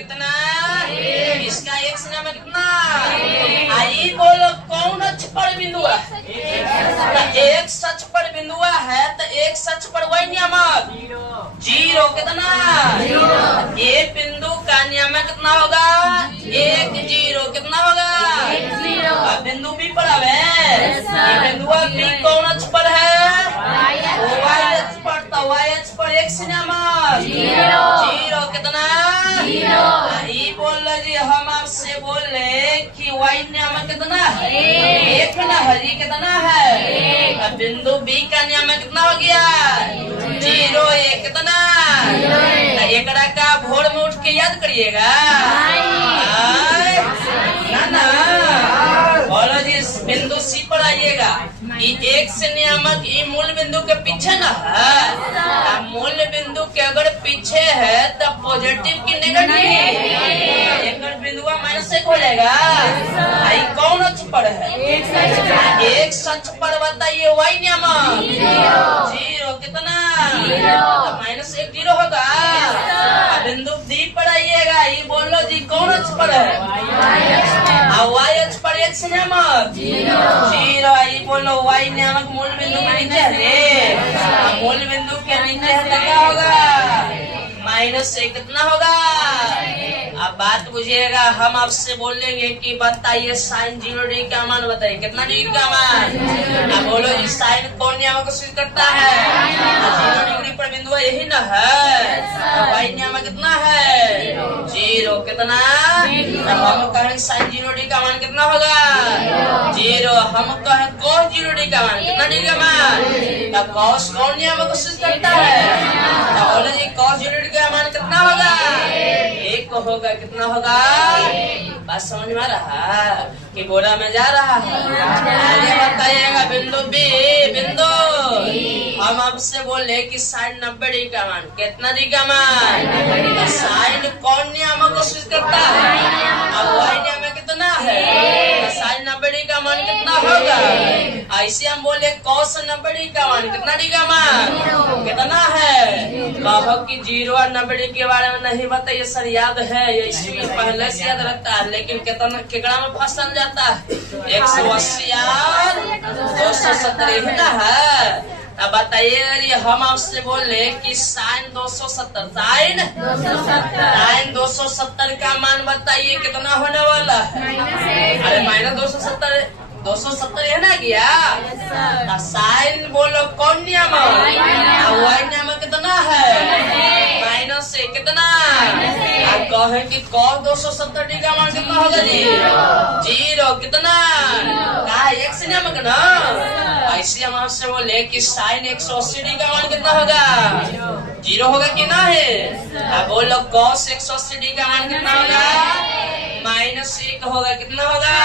कितना, इसका x नियामक कितना। आई बोलो कौन अक्ष पर बिंदु है, एक सच पर बिंदु है तो एक सच पर वही नियामक जीरो कितना। ये बिंदु का नियामक कितना होगा, एक जीरो कितना होगा। बिंदु बी पर है, बिंदु बी कौन अक्ष पर है, वाई अक्ष पर। तो वाई अक्ष पर एक से नियामक जीरो कितना। ये बोल लो जी, हम आपसे बोल रहे कि वाई नियामक कितना है, एक ना है, ये कितना है। अब बिंदु बी का नियामक कितना हो गया, जीरो। एक कितना, एकड़ा का भोर में उठ के याद करिएगा ना। बोलो जी, बिंदु सी पर आइएगा। ये एक से नियामक ये मूल बिंदु के पीछे ना है। मूल बिंदु के अगर पीछे है तो पॉजिटिव की नेगेटिव, एक बिंदु माइनस एक हो जाएगा। ये कौन अक्ष पर है, एक सच पर बताइए वाई नियामक जीरो कितना, माइनस एक जीरो होगा। बिंदु डी पर आइएगा। ये बोलो जी कौन अक्ष पर है, वाई अक्ष पर एक से नियामक जीरो। ये बोलो वाई नियामक मूल बिंदु के नीचे है, मूल बिंदु के नीचे है तो क्या होगा, माइनस एक कितना होगा। अब बात बुझिएगा, हम आपसे बोलेंगे कि बताइए साइन जीरो डिग्री का मान बताइए, कितना डिग्री का मान। अब बोलो जी साइन कौन नियामक को सूचित करता है, जीरो डिग्री पर बिंदु यही ना है। वाई नियामक कितना है, जीरो कितना। हम कहें साइन जीरो डिग्री का मान कितना होगा, जीरो। हम कहें कॉस जीरो डिग्री का मान कितना डिग्री का मान। कॉस कौन नियामक को सूचित करता है, बोलो जी कॉस जीरो डिग्री का मान कितना होगा, एक होगा। कितना होगा, बात समझ में आ रहा कि गोरा में जा रहा है। आगे बताइएगा बिंदु बी, बिंदु हम आपसे बोले कि साइन 90 डिग्री का मान कितना डिग्री का मान। साइन कौन नियामक को सूचित करता है, अब वाई नियामक कितना है, साइन 90 डिग्री का मान कितना होगा। ऐसे हम बोले कॉस 90 डिग्री का मान कितना डिग्री का मान कितना है। कहो कि जीरो और 90 डिग्री के बारे में नहीं बताइए सर, याद है इसलिए पहले से याद रखता है, लेकिन कितना केकड़ा में फसल जाता है। 180 और 270 ही ना है। अब बताइए, हम आपसे बोले कि साइन 270, साइन 270 का मान बताइए कितना होने वाला है। अरे माइनस 270 है ना गया। साइन बोलो कौन नियामक, वाई नियामक कितना है, माइनस से कितना। कहे कि कॉस 270 डिग्री का मान कितना होगा जी, जीरो कितना। कहा एक से नियामक ना, ऐसे हम आपसे बोले कि साइन 180 डिग्री का मान कितना होगा, जीरो होगा कि ना है। अब बोलो कॉस 180 डिग्री का मान कितना होगा, माइनस 1 होगा, कितना होगा।